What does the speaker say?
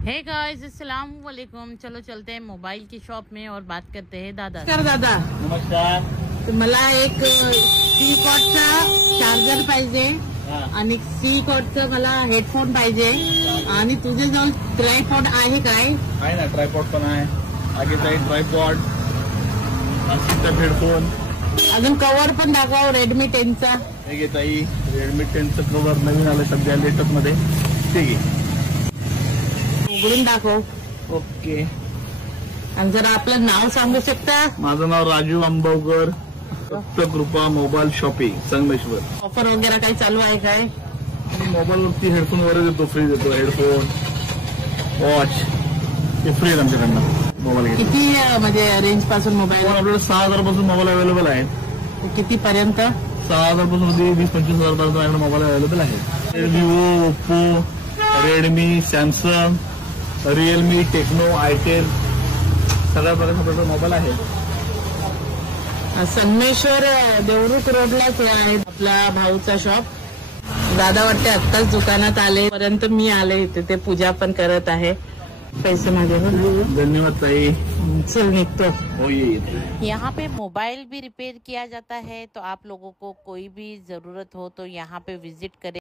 Hey guys अस्सलाम वालेकुम। चलो चलते हैं मोबाइल की शॉप में और बात करते हैं दादा। नमस्कार दादा। नमस्कार। तर मला एक सी कॉर्डचा चार्जर पाहिजे आणि सी कॉर्डचं मला हेडफोन पाहिजे आणि तुझे जवळ ट्रायपॉड आहे काय? आहे ना, ट्रायपॉड पण आहे, आगीचा एक ट्रायपॉड, हेडफोन, अजून कव्हर पण दाखव रेडमी 10चा। हे घे ताई, रेडमी 10चं कव्हर नवीन आलं सध्या लेटेस्ट मध्ये, ठीक आहे, उघडून दाखव। ओके। आणि जरा आपलं नाव सांगू शकता? माझं नाव Raju Ambavkar, Saptakrupa mobile shopping, Sangameshwar. Offer वगैरे काही चालू आहे काय? मोबाईल वरती हेडफोन वगैरे देतो, फ्री देतो, हेडफोन, वॉच, हे फ्री आहे आमच्याकडनं। मोबाईल किती म्हणजे रेंज पासून मोबाईल? आपल्याकडे 6,000 पासून मोबाईल अवेलेबल आहेत। किती पर्यंत? 6,000 पासून 20-25,000 पर्यंत मोबाईल अवेलेबल आहे। Vivo, Oppo, Redmi, Samsung, Realme, Tecno, itel, सगळ्या प्रकारचा मोबाईल आहे। संगमेश्वर देवरुख रोडलाच आहे आपला भाऊचा शॉप। दादा वाटते आत्ताच दुकानात आले, पर्यंत मी आले इथे, ते पूजा पण करत आहे। पैसे मागे धन्यवाद ताई, चल निघतो। हो ये। यहाँ पे मोबाइल भी रिपेयर किया जाता है, तो आप लोगों को कोई भी जरूरत हो तो यहाँ पे विजिट करें।